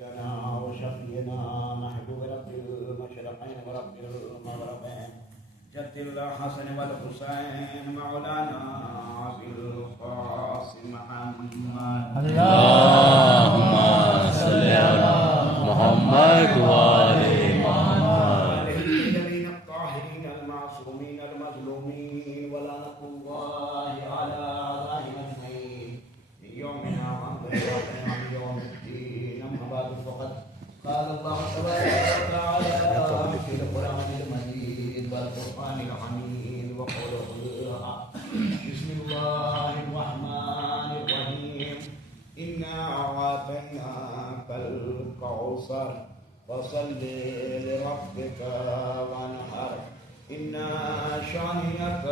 وشفينا محبوب رب المشرقين ورب المغربين جد الحسن والحسين مولانا بالقاسم محمد اللهم صل على محمد وآل محمد الجليل الطاهرين المعصومين المظلومين ولعنة الله على أعدائهم أجمعين من يومنا ومن يوم الدين أما بعد فقد قال الله تبارك وتعالى في القرآن المجيد والقرآن الحميد وقوله الحق بسم الله الرحمن الرحيم إنا أعطيناك الكوثر فصل لربك وانحر إن شانئك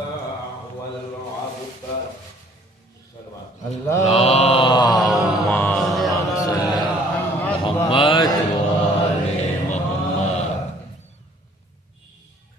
هو الأبتر. اللهم صل على محمد وآل محمد.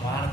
4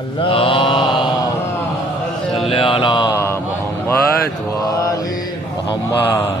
اللهم صل على محمد وآل محمد.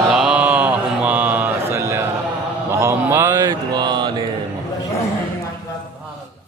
اللهم صل على محمد وآل محمد.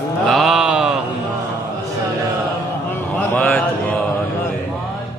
اللهم صل على محمد وآل محمد.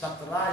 17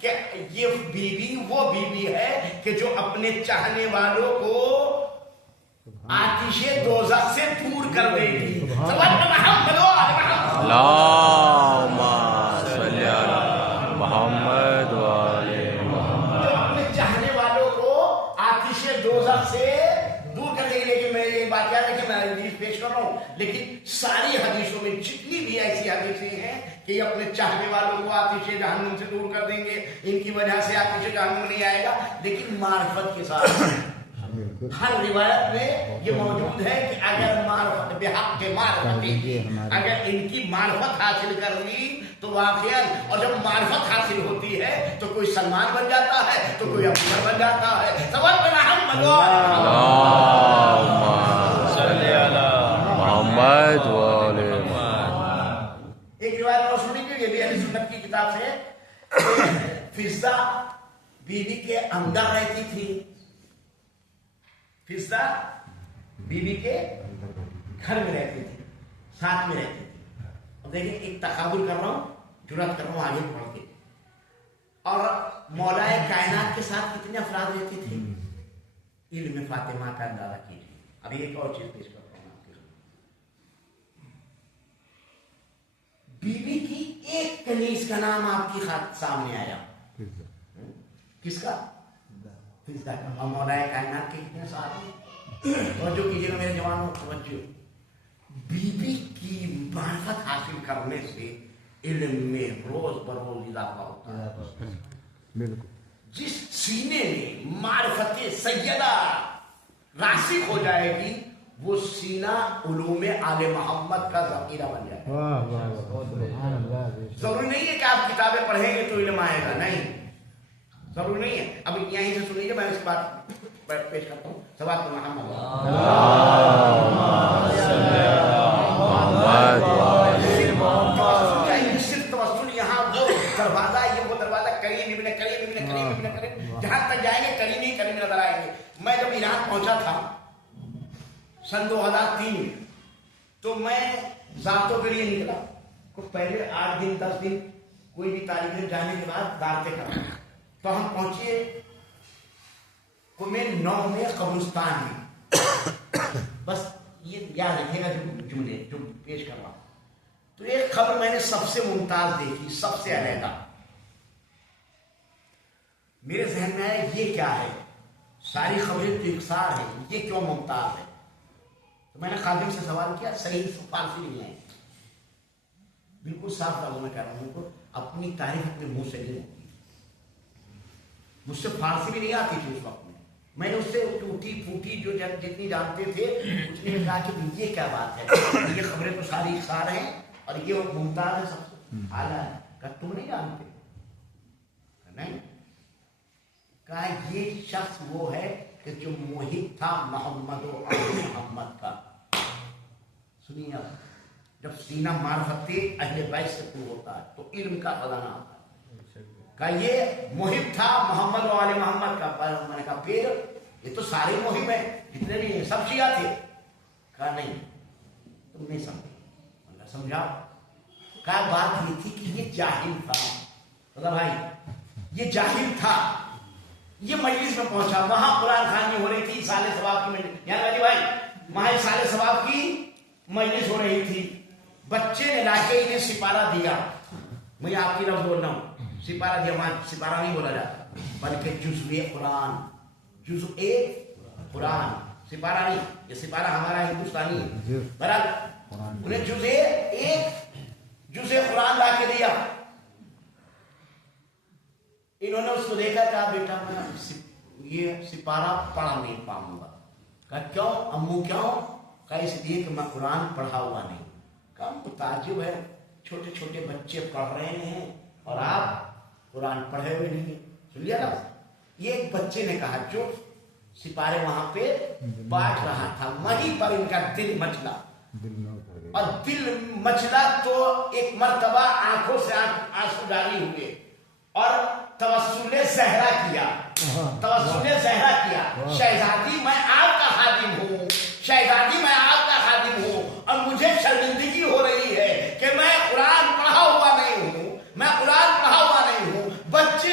کہ یہ بیوی وہ بیوی ہے کہ جو اپنے چاہنے والوں کو آتش دوزخ سے دور کر دے گی. اللہم صلی علی محمد وآلِ محمد. جو اپنے چاہنے والوں کو آتش دوزخ سے دور کر دے گی. لیکن میں یہ بات یاد ہے کہ میں حدیث پیش کر رہا ہوں، لیکن ساری حدیثوں میں جتنی بھی ایسی حدیثیں ہیں کہ یہ اپنے چاہنے والوں کو آتش جہنم سے دور کر دیں گے، ان کی وجہ سے آتش جہنم نہیں آئے گا. لیکن معرفت کے ساتھ ہر روایت میں یہ موجود ہے کہ اگر معرفت بحق کے معرفت، اگر ان کی معرفت حاصل کر لی تو واقعا، اور جب معرفت حاصل ہوتی ہے تو کوئی سلمان بن جاتا ہے تو کوئی ابو بن جاتا ہے. محمد وآلِ محمد. ایک روایت اور سنی کہ یہ بھی اہل سنت کی کتاب سے، فضہ بیوی کے اندر رہتی تھی. فضہ بیوی کے گھر میں رہتی تھی، ساتھ میں رہتی تھی. اب دیکھیں ایک تقابل کر رہا ہوں، جرات کر رہا ہوں آگے پڑھ کے. اور مولا کائنات کے ساتھ کتنے افراد رہتے تھے؟ علم فاطمہ کا اندازہ کیجیے. ابھی ایک اور چیز پیش کرتا ہوں آپ کے سامنے. بیوی کی ایک کنیز کا نام آپ کی سامنے آیا. کس کا؟ فضہ کا. اور مولا کائنات کے کتنے ساتھ؟ توجہ کیجیے گا میرے جوانوں، توجہ. بیوی کی معرفت حاصل کرنے سے علم میں روز بروز اضافہ ہوتا ہے. بالکل. جس سینے میں معرفت سیدہ راسخ ہو جائے گی وہ سینہ علوم آل محمد کا ذخیرہ بن جائے گا. ضروری نہیں ہے کہ آپ کتابیں پڑھیں گے تو علم آئے گا، نہیں، ضروری نہیں ہے. اب یہیں سے سنیے، میں اس بات پیش کرتا ہوں. سوال تو محمد صرف توسل، یہاں وہ دروازہ، یہ وہ دروازہ، کریم ابن کریم ابن کریم ابن کریم، جہاں تک جائیں گے کریم ہی کریم نظر آئیں گے. میں جب ایران پہنچا تھا سن 2003 میں، تو میں ذاتوں کے لیے نکلا. کو پہلے 8 دن 10 دن کوئی بھی طالب علم جانے کے بعد دعوتیں کرنا. تو ہم پہنچے نو میں قبرستان میں. بس یہ یاد رکھے گا جو جملے جو پیش کر رہا ہوں. تو ایک خبر میں نے سب سے ممتاز دیکھی، سب سے علیحدہ. میرے ذہن میں آیا یہ کیا ہے؟ ساری خبریں تو یکساں ہیں، یہ کیوں ممتاز ہے؟ تو میں نے خادم سے سوال کیا. صحیح فارسی نہیں ہے، بالکل صاف لفظوں میں کہہ رہا ہوں، کو اپنی تعریف اپنے منہ سے نہیں ہوتی. مجھ سے فارسی بھی نہیں آتی تھی اس وقت میں نے اس سے ٹوٹی پھوٹی جو جتنی جانتے تھے اس نے کہا کہ یہ کیا بات ہے، یہ خبریں تو ساری اخسار ہیں اور یہ ممتاز ہے، سب سے اعلیٰ ہے. کہا تم نہیں جانتے؟ نہیں. کہا یہ شخص وہ ہے کہ جو محب تھا محمد و محمد کا. سنیے، جب سینہ معرفت اہل بیت سے پر ہوتا ہے تو علم کا خزانہ آتا ہے. کہ یہ محب تھا محمد و آل محمد کا. میں نے کہا پھر یہ تو سارے محب ہیں جتنے بھی ہیں، سب شیعہ تھے. کہا نہیں، تم نہیں سمجھے. میں نے سمجھا. کہا بات یہ تھی کہ یہ جاہل تھا. بتا بھائی یہ جاہل تھا. یہ مجلس میں پہنچا، وہاں قرآن خوانی ہو رہی تھی، سال ثواب کی مجلس. یاد راجی بھائی وہاں سال ثواب کی مجلس ہو رہی تھی. بچے نے لا کے انہیں سپارہ دیا. میں آپ کی لفظ بول رہا ہوں، سپارہ دیا. وہاں سپارہ نہیں بولا جاتا بلکہ جزء قرآن، جزء قرآن، سپارہ نہیں. یہ سپارہ ہمارا ہندوستانی ہے. برابر انہیں جزء قرآن لا کے دیا. انہوں نے اس کو دیکھا، کہا بیٹا میں یہ سپارہ پڑھ نہیں پاؤں گا. کہا کیوں امو کیوں؟ کہا اس لیے کہ میں قرآن پڑھا ہوا نہیں. کہا تعجب ہے، چھوٹے چھوٹے بچے پڑھ رہے ہیں اور آپ قرآن پڑھے ہوئے نہیں. سن لیا نا. یہ ایک بچے نے کہا جو سپارے وہاں پہ بانٹ رہا تھا، وہیں پر ان کا دل مچلا. اور دل مچلا تو ایک مرتبہ آنکھوں سے آنسو ڈالی ہوئے اور توسل زہرا کیا. شہزادی میں آپ کا خادم ہوں، شہزادی میں آپ کا خادم ہوں، اور مجھے شرمندگی ہو رہی ہے کہ میں قرآن پڑھا ہوا نہیں ہوں، میں قرآن پڑھا ہوا نہیں ہوں. بچے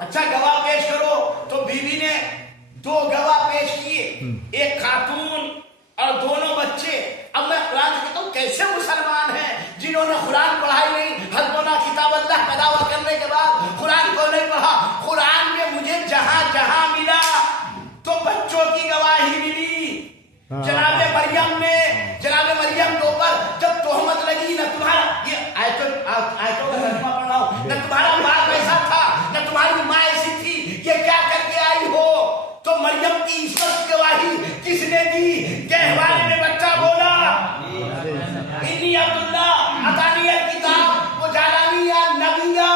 اچھا گواہ پیش کرو. تو بیوی نے 2 گواہ پیش کیے, ایک خاتون اور دونوں بچے. اب میں قرآن کہتا ہوں کیسے مسلمان ہیں جنہوں نے قرآن پڑھائی نہیں, حسبنا کتاب اللہ کا دعویٰ کرنے کے بعد قرآن کو نہیں پڑھا. قرآن میں مجھے جہاں جہاں ملا تو بچوں کی گواہی ملی. جناب مریم کے اوپر جب تہمت لگی, نہ تمہارا یہ آیتوں کا ترجمہ پڑھ رہا ہوں, نہ تمہارا باپ ایسا تھا نہ تمہاری ماں ایسی تھی, یہ کیا کر کے آئی ہو. تو مریم کی عصمت گواہی کس نے دی؟ گہوارے میں بچہ بولا انی عبداللہ اتانی الکتاب وجعلنی نبیا,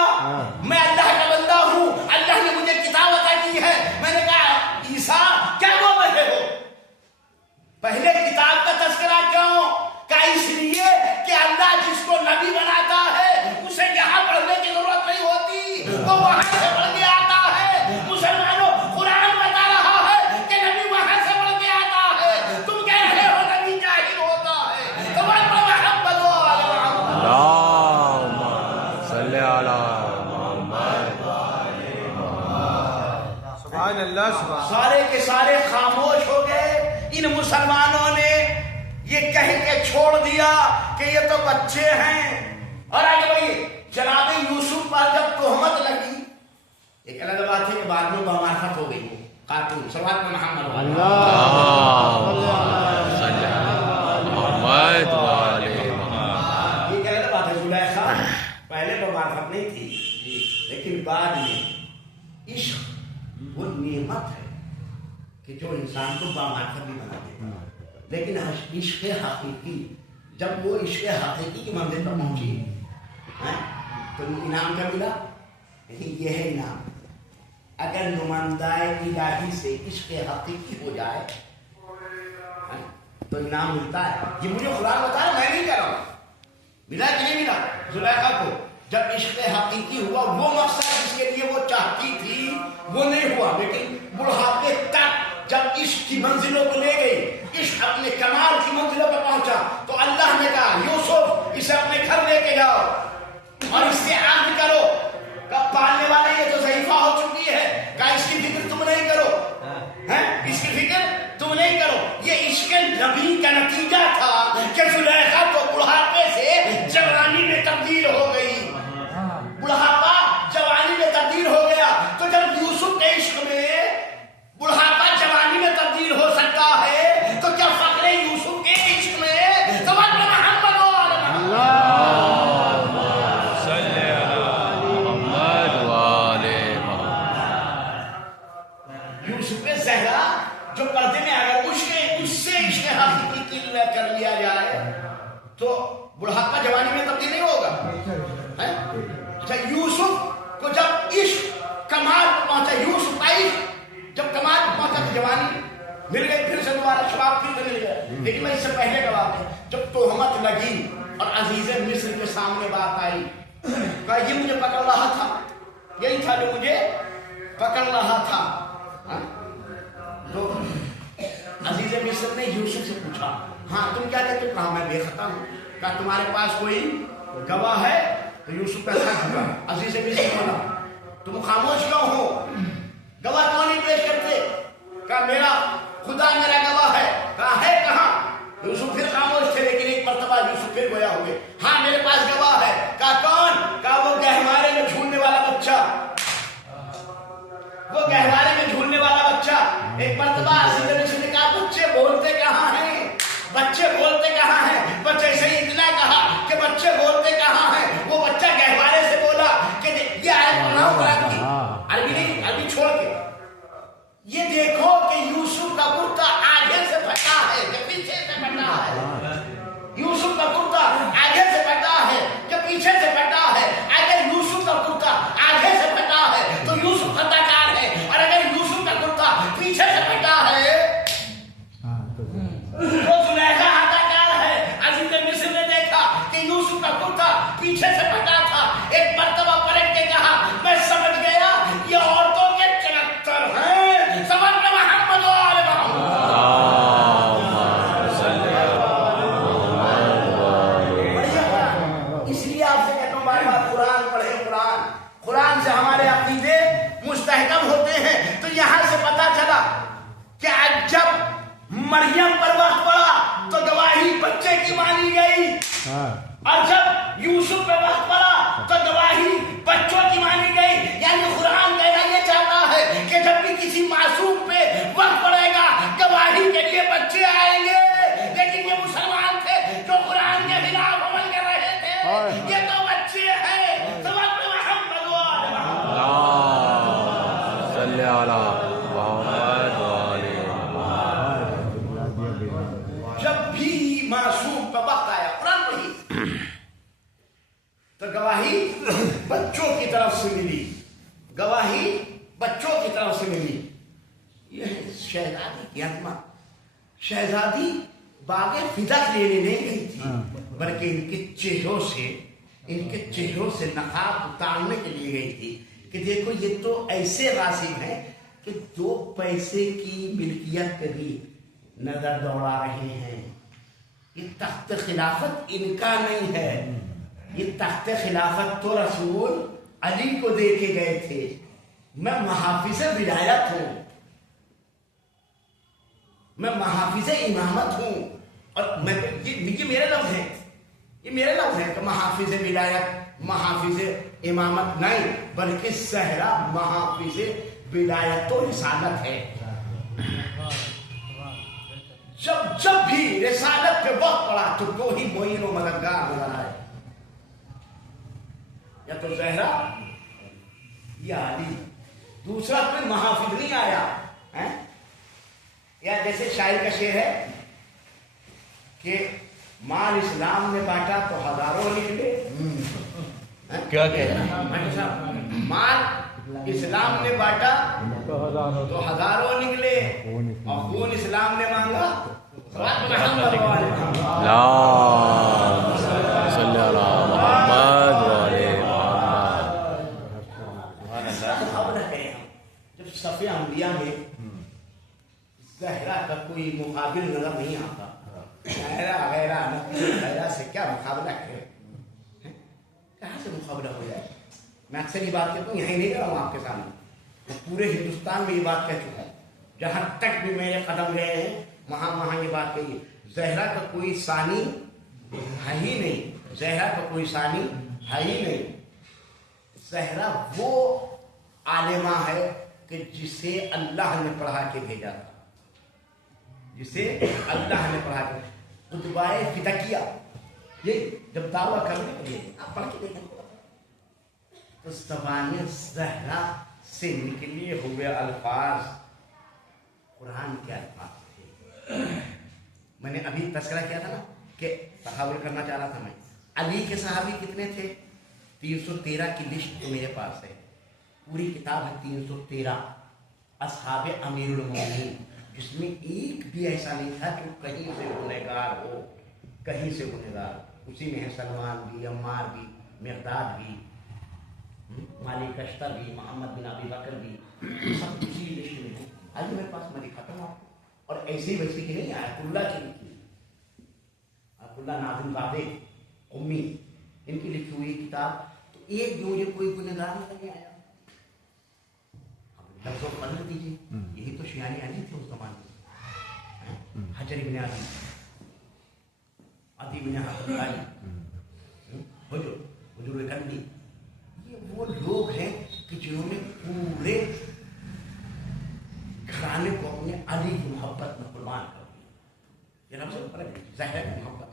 میں اللہ کا بندہ ہوں, اللہ نے مجھے کتاب عطا کی ہے. میں نے کہا عیسیٰ کیا بول رہے ہو؟ پہلے کتاب کا تذکرہ کیوں؟ کہ اس لیے کہ اللہ جس کو نبی بناتا ہے اسے یہاں پڑھنے کی ضرورت نہیں ہوتی, وہ وہاں سے پڑھ کے آتا ہے. مسلمانوں قرآن بتا رہا ہے کہ نبی وہاں سے پڑھ کے آتا ہے, تم کہہ رہے ہو نبی جاہل ہوتا ہے. تو محمد اللہم صلی علی محمد. سبحان اللہ سبحان. سارے کے سارے خاموش ہو گئے. ان مسلمانوں نے یہ کہہ کے چھوڑ دیا کہ یہ تو بچے ہیں. اور آگے بھائی جناب یوسف پر جب تہمت لگی, ایک الگ بات ہے کہ بعد میں بامعرفت ہو گئی وہ خاتون. سوال میں محمد صلی علی محمد وعلی محمد. یہ الگ بات ہے. زلیخا پہلے بامعرفت نہیں تھی, لیکن بعد میں عشق وہ نعمت ہے کہ جو انسان کو بامعرفت بھی بنا دیتا ہے. لیکن عشق حقیقی جب وہ عشق حقیقی کی منزل پر پہنچی تو انعام کیا ملا؟ لیکن یہ ہے انعام. اگر نمائندہ الہی سے عشق حقیقی ہو جائے تو انعام ملتا ہے. یہ مجھے قرآن بتا رہا, میں نہیں کہہ رہا ہوں. ملا کہ نہیں ملا؟ زلیخا کو جب عشق حقیقی ہوا, وہ مقصد جس کے لیے وہ چاہتی تھی وہ نہیں ہوا, لیکن بڑھاپے تک جب عشق کی منزلوں کو لے گئی, عشق اپنے کمال کی منزلوں پر پہنچا, تو اللہ نے کہا یوسف اسے اپنے گھر لے کے جاؤ اور اس سے عہد کرو. کب پالنے والے یہ تو ضعیفہ ہو چکی ہے, کہا اس کی فکر تم نہیں کرو, اس کی فکر تم نہیں کرو. یہ عشق نبی کا نتیجہ تھا کہ زلیخا تو بڑھاپے سے جوانی میں تبدیل ہو گئی. بڑھاپا جوانی میں تبدیل ہو گیا. تو جب یوسف کے عشق میں بڑھاپا جوانی میں تبدیل ہو سکتا ہے تو کیا فخر یوسف کے عشق میں تو محمد صلی علی محمد وعلی محمد. یوسف زہرا جو پردے میں اگر اس سے عشق حقیقی کر لیا جائے تو بڑھاپا جوانی میں تبدیل نہیں ہوگا. اچھا یوسف کو جب عشق کمال پہنچا, یوسف کا عشق جب کمال پہنچا تو جوانی مل گئی, پھر سے دوبارہ شباب پھر سے مل گیا. لیکن میں اس سے پہلے کا بات ہے, جب تہمت لگی اور عزیز مصر کے سامنے بات آئی, کہا یہ مجھے پکڑ رہا تھا, یہی تھا جو مجھے پکڑ رہا تھا. تو عزیز مصر نے یوسف سے پوچھا, ہاں تم کیا کہتے ہو؟ کہا میں بے خطا ہوں. کہا تمہارے پاس کوئی گواہ ہے؟ تو یوسف کا ساتھ ہوا. عزیز مصر بولا تم خاموش کیوں ہو, گواہ کیوں نہیں پیش کرتے؟ کہا میرا خدا میرا گواہ ہے. کہا ہے کہاں؟ یوسف پھر خاموش تھے, لیکن ایک مرتبہ یوسف پھر گویا ہوئے, ہاں میرے پاس گواہ ہے. کہا کون؟ کہا وہ گہوارے میں جھولنے والا بچہ, وہ گہوارے میں جھولنے والا بچہ. ایک مرتبہ عزیز مصر نے کہا بچے بولتے کہاں ہیں, بچے بولتے کہاں ہیں؟ بچے سے اتنا کہا کہ بچے بولتے کہاں ہیں. وہ بچہ گہوارے سے بولا کہ یہ آیت پڑھاؤ قرآن کی, عربی نہیں, عربی چھوڑ کے. یہ دیکھو کہ یوسف کا کرتا آگے سے پھٹا ہے کہ پیچھے سے پھٹا ہے. یوسف کا کرتا آگے سے پھٹا ہے کہ پیچھے سے پھٹا ہے. اگر یوسف کا کرتا آگے سے پھٹا ہے تو یوسف خطا کار ہے, اور اگر یوسف کا کرتا پیچھے سے پھٹا ہے تو زلیخا خطا کار ہے. عزیز مصر مستحکم ہوتے ہیں. تو یہاں سے پتا چلا کہ جب مریم پر وقت پڑا تو گواہی بچے کی مانی گئی, اور جب یوسف پہ وقت پڑا تو گواہی بچوں کی مانی گئی. یعنی قرآن کہنا یہ چاہتا ہے کہ جب بھی کسی معصوم پہ وقت پڑے گا گواہی کے لیے بچے آئیں گے. لیکن یہ مسلمان تھے جو قرآن کے خلاف عمل کر رہے تھے, یہ تو بچے ہیں. سبق محمد صلی علی محمد وعلی. جب بھی معصوم پہ وقت آیا قرآن پڑھی تو گواہی بچوں کی طرف سے ملی, گواہی بچوں کی طرف سے ملی. یہ ہے شہزادی کی عظمت. شہزادی باغ فدق لینے نہیں گئی تھی, بلکہ ان کے چہروں سے نقاب اتارنے کے لیے گئی تھی کہ دیکھو یہ تو ایسے غاصب ہیں کہ 2 پیسے کی ملکیت پہ بھی نظر دوڑا رہے ہیں. یہ تخت خلافت ان کا نہیں ہے, یہ تخت خلافت تو رسول علی کو دے کے گئے تھے. میں محافظ ولایت ہوں, میں محافظ امامت ہوں, اور یہ میرے لفظ ہیں, یہ میرے لفظ ہیں کہ محافظ ولایت محافظ امامت نہیں, بلکہ زہرا محافظ ولایت و رسالت ہے. جب بھی رسالت پہ وقت پڑا تو 2 ہی معین و مددگار نظر آئے, یا تو زہرا یا علی. دوسرا کوئی محافظ نہیں آیا. یا جیسے شاعر کا شعر ہے کہ مال اسلام نے بانٹا تو ہزاروں نکلے. کیا کہنا؟ مال اسلام نے بانٹا تو ہزاروں نکلے, اور خون اسلام نے مانگا. لا صلی علی محمد وعلی محمد. جب صفِ انبیاء میں زہرا کا کوئی مقابل نظر نہیں آتا, غیرہ سے کیا مقابلہ کرے, کہاں سے مقابلہ ہو جائے. میں اکثر یہ بات کہتا ہوں, یہیں نہیں کر رہا ہوں آپ کے سامنے, میں پورے ہندوستان میں یہ بات کہہ چکا ہوں. جہاں تک بھی میرے قدم گئے ہیں وہاں یہ بات کہی. زہرا کا کوئی ثانی ہے ہی نہیں, زہرا کا کوئی ثانی ہے ہی نہیں. زہرا وہ عالمہ ہے کہ جسے اللہ نے پڑھا کے بھیجا تھا, جسے اللہ نے پڑھا کے. خطبۂ فدقیہ یہ جب دعویٰ کرنے کے لیے آپ پڑھ کے دیکھیں تو زبان زہرا سے نکلے ہوئے الفاظ قرآن کے الفاظ تھے. میں نے ابھی تذکرہ کیا تھا نا کہ تحول کرنا چاہ رہا تھا میں. علی کے صحابی کتنے تھے؟ 313 کی لسٹ میرے پاس ہے, پوری کتاب ہے 313 اصحاب امیر المومنین, جس میں ایک بھی ایسا نہیں تھا جو کہیں سے گنہگار ہو, کہیں سے گنہگار. اسی میں ہے سلمان بھی, عمار بھی, مقداد بھی, مالک اشتر بھی, محمد بن ابی بکر بھی, سب اسی لسٹ میں ہیں. آج میرے پاس میں دکھاتا ہوں آپ کو, اور ایسی ویسی کی نہیں, آیت اللہ کی لکھی, آیت اللہ ناظم زادے امی ان کی لکھی ہوئی کتاب. تو ایک بھی مجھے کوئی گنہگار نہیں آیا. لفظوں کو بدل دیجیے, یہی تو شیعانی علی تھے اس زمانے میں. حجر بن علی, عدی بن علی, حجر کندی, یہ وہ لوگ ہیں کہ جنہوں نے پورے گھرانے کو اپنے علی کی محبت میں قربان کر دیا. یہ لفظ زہرا کی محبت.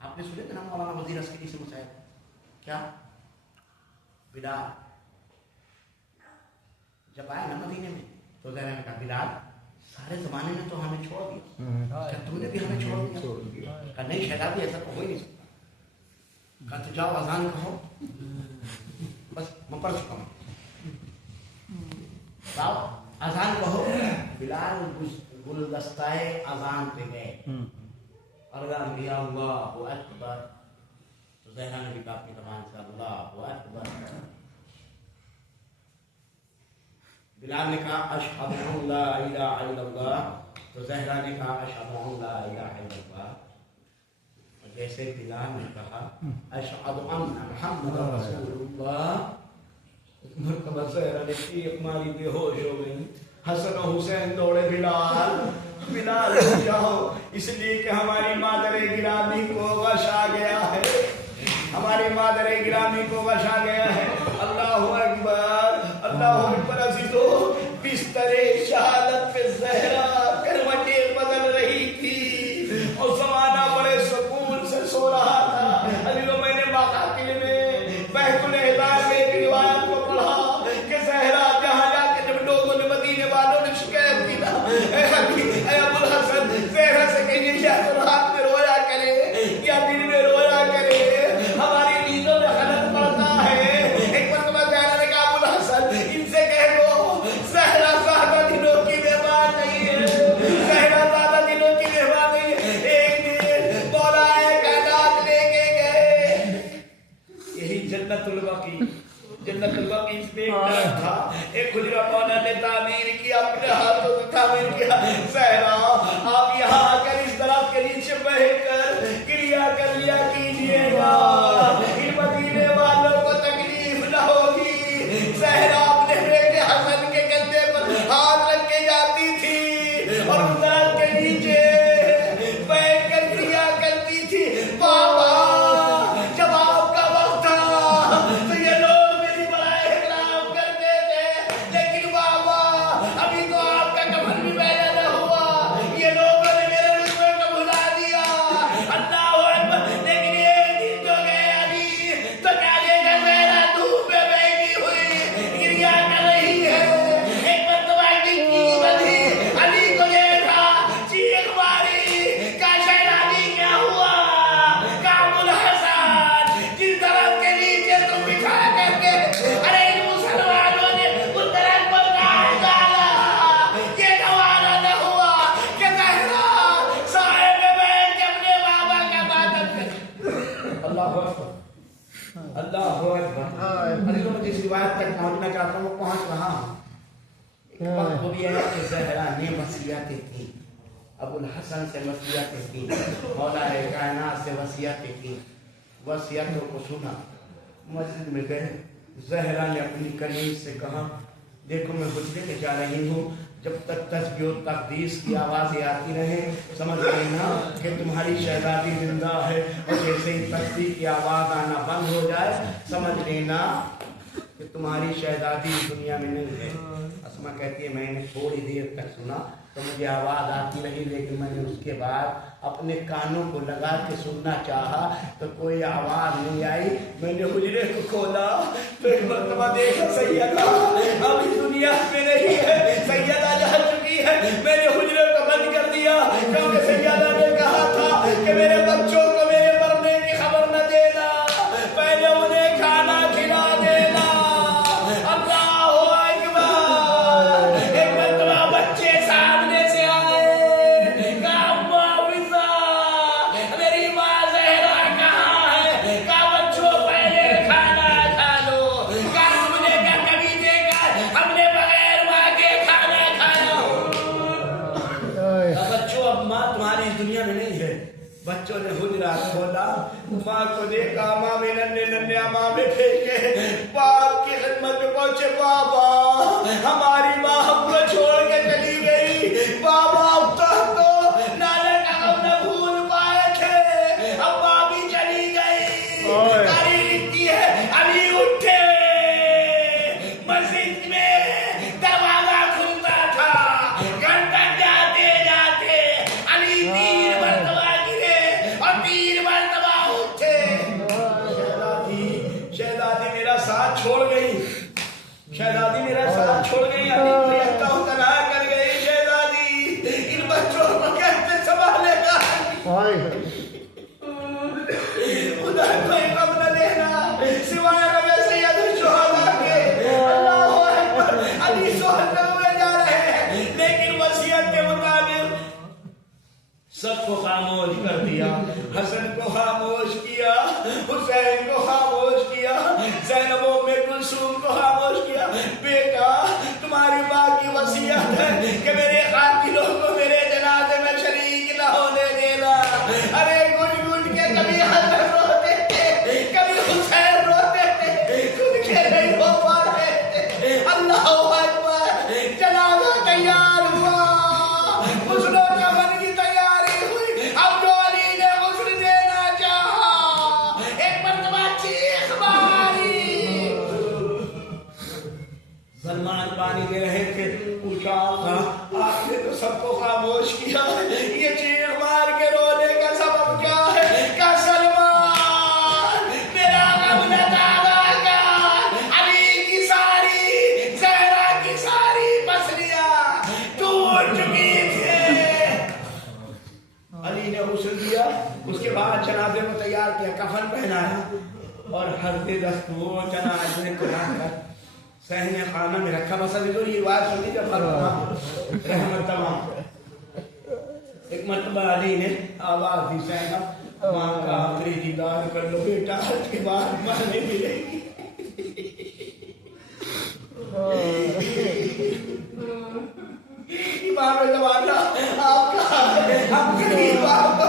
آپ نے سنے تھے نا مولانا وزیر عسکری سے مسائل کیا بلال جب آئے نا مدینے میں تو زہرا نے کہا بلال سارے زمانے میں تو ہمیں چھوڑ دیا, کیا تم نے بھی ہمیں چھوڑ دیا؟ کہا نہیں شہزادی ایسا تو ہو ہی نہیں سکتا. کہا تو جاؤ اذان کہو, بس میں پڑھ چکا ہوں, جاؤ اذان کہو. بلال گلدستہ اذان پہ گئے اور دیا اللہ اکبر. تو زہرا نے بھی کہا اپنی زبان سے اللہ اکبر. بلال نے کہا اشہد ان لا الہ الا اللہ, تو زہرا نے کہا اشہد ان لا الہ الا اللہ. اور جیسے بلال نے کہا اشہد ان محمد رسول اللہ, مرتبہ زہرا نے ایک ماری بے ہوش ہو گئی. حسن و حسین دوڑے بلال بلال ہو جاؤ اس لیے کہ ہماری مادر گرامی کو غش آ گیا ہے. ہماری مادر گرامی کو غش آ گیا ہے. اللہ اکبر اللہ اکبر. عزیزو بستر شہادت پہ زہرا کروٹیں بدل رہی تھی اور زمانہ بڑے سکون سے سو رہا تھا. عزیزو میں نے مقاتل میں بیت الہدایہ میں ایک روایت کو پڑھا کہ زہرا جہاں جا کے جب لوگوں نے مدینے والوں نے شکایت کی نا اے ابو الحسن زہرا سے کہیے یا تو رات میں رویا کرے یا دن میں رویا کرے ہماری نیندوں میں خلل پڑتا ہے. ایک مرتبہ زہرا نے کہا ابو الحسن ان سے کہہ دو زہرا زیادہ دنوں کی مہمان نہیں ہے. زہرا زیادہ دنوں کی مہمان نہیں ہے. ایک دن مولا کائنات لے کے گئے یہی جنت البقیع. جنت البقیع اس میں ایک درخت تھا. ایک حجرہ مولا نے تعمیر کیا اپنے ہاتھوں سے تعمیر کیا. زہرا آپ یہاں آ کر اس درخت کے نیچے بیٹھ کر کریا کر لیا کیجیے گا. ان مدینے والوں کو تکلیف نہ ہوگی. زہرا اپنے بیٹے حسن کے کندھے پر ہاتھ رکھ کے جاتی تھی اور اس درخت کے نیچے بیٹھ کر کریا کرتی تھی. بابا جب آپ کا وقت تھا تو یہ لوگ میری بڑا احترام کرتے تھے لیکن بابا ابھی تو آپ کا کفن بھی پہنا نہ ہوا. یہ لوگوں نے میرے رسول کو بھلا دیا. اللہ اکبر. لیکن ایک دن جو گئے علی تو کیا دیکھا زہرا دھوپ میں بیٹھی ہوئی کریا کر رہی ہے. ایک مرتبہ ڈگی بدھی علی کو دیکھا چیخ ماری کہا شہزادی کیا ہوا. کہا ابو الحسن جس درخت کے نیچے تم بٹھا کر کے ارے ان مسلمانوں نے اس درخت پر کاٹ ڈالا. یہ گوارا نہ ہوا کہ زہرا سائے میں بیٹھ کے اپنے بابا کا عبادت کرے. اللہ اکبر اللہ اکبر. عزیزو میں جس روایت تک پہنچنا چاہتا ہوں وہ پہنچ رہا ہوں. ایک وقت وہ بھی ہے کہ زہرا نے وصیتیں کی. ابو الحسن سے وصیتیں کی. مولا کائنات سے وصیتیں کی. وصیتوں کو سنا. مسجد میں گئے. زہرا نے اپنی کنیز سے کہا دیکھو میں حجرے میں جا رہی ہوں جب تک تسبیح و تقدیس کی آوازیں آتی رہیں سمجھ لینا کہ تمہاری شہزادی زندہ ہے. اور جیسے ہی تسبیح کی آواز آنا بند ہو جائے سمجھ لینا کہ تمہاری شہزادی دنیا میں نہیں ہے. اسما کہتی ہے میں نے تھوڑی دیر تک سنا تو مجھے آواز آتی رہی لیکن میں نے اس کے بعد اپنے کانوں کو لگا کے سننا چاہا تو کوئی آواز نہیں آئی. میں نے حجرے کو کھولا تو ایک مرتبہ دیکھا سیدہ ابھی دنیا میں نہیں ہے. سیدہ جا چکی ہے. میں نے حجرے کو بند کر دیا کیونکہ سیدہ نے کہا تھا کہ میرے بچوں کو میرے مرنے کی خبر نہ دینا. پہلے انہیں کھانا کھلا دینا. اللہ اکبر. ایک مرتبہ بچے سامنے سے آئے. کہا اماں حفظہ میری ماں زہرا کہاں ہے. کہا بچوں پہلے کھانا کھا لو. کہا تم نے کیا کبھی دیکھا ہم نے بغیر ماں کے کھانا کھایا. بچوں اب ماں تمہاری اس دنیا میں نہیں ہے. بچوں نے حجرہ کھولا ماں کو دیکھا. ماں میں ننھے ننھے ماں میں پھینکے باپ کی خدمت میں پہنچے. بابا ہماری ماں ہم کو چھوڑ کے چلی گئی. بابا اب تو نانا کا ہم نہ بھول پائے تھے. اب ماں بھی چلی گئی. تاریخ لکھتی ہے علی اٹھے مسجد میں دروازہ کھلتا تھا. گھنٹہ جاتے جاتے علی 3 مرتبہ گرے اور 3 مرتبہ اٹھے. شہزادی میرا ساتھ چھوڑ گئی. شہزادی میرا ساتھ چھوڑ گئی. علی کو یکتا و تنہا کر گئی. شہزادی ان بچوں کو کیسے سنبھالے گا. خدا کوئی غم نہ لینا سوائے رب سید الشہداء کے. اللہ اکبر. علی سوہلتے ہوئے جا رہے ہیں لیکن وصیت کے مطابق سب کو خاموش کر دیا. حسن کو خاموش کیا. حسین کو خاموش کیا. زینب ام کلثوم کو خاموش کیا. بیٹا تمہاری ماں کی وصیت ہے کہ میرے قاتلوں کو میرے جنازے میں شریک نہ ہونے دینا. ارے گنج گنج کے کبھی حسن روتے تھے کبھی حسین روتے تھے. خود کے نہیں ہو پاتے سلمان پانی دے رہے تھے، پوچھا آپ نے تو سب کو خاموش کیا، یہ چیخ مار کے رونے کا سبب کیا ہے؟ کہ سلمان میرا غم نہ دادا کا، علی کی ساری زہرا کی ساری پسلیاں ٹوٹ چکی تھے۔ علی نے غسل دیا، اس کے بعد جنازے کو تیار کیا، کفن پہنایا اور حضرت دست وہ جنازے کو لا کر صحن خانہ میں رکھا۔ بس ابھی تو یہ روایت سنی جب رحمت تمام۔ ایک مرتبہ علی نے آواز دی، صحنہ ماں کا آخری دیدار کر لو بیٹا، اس کے بعد ماں نہیں ملے گی۔ امام زمانہ آپ کا قریب آپ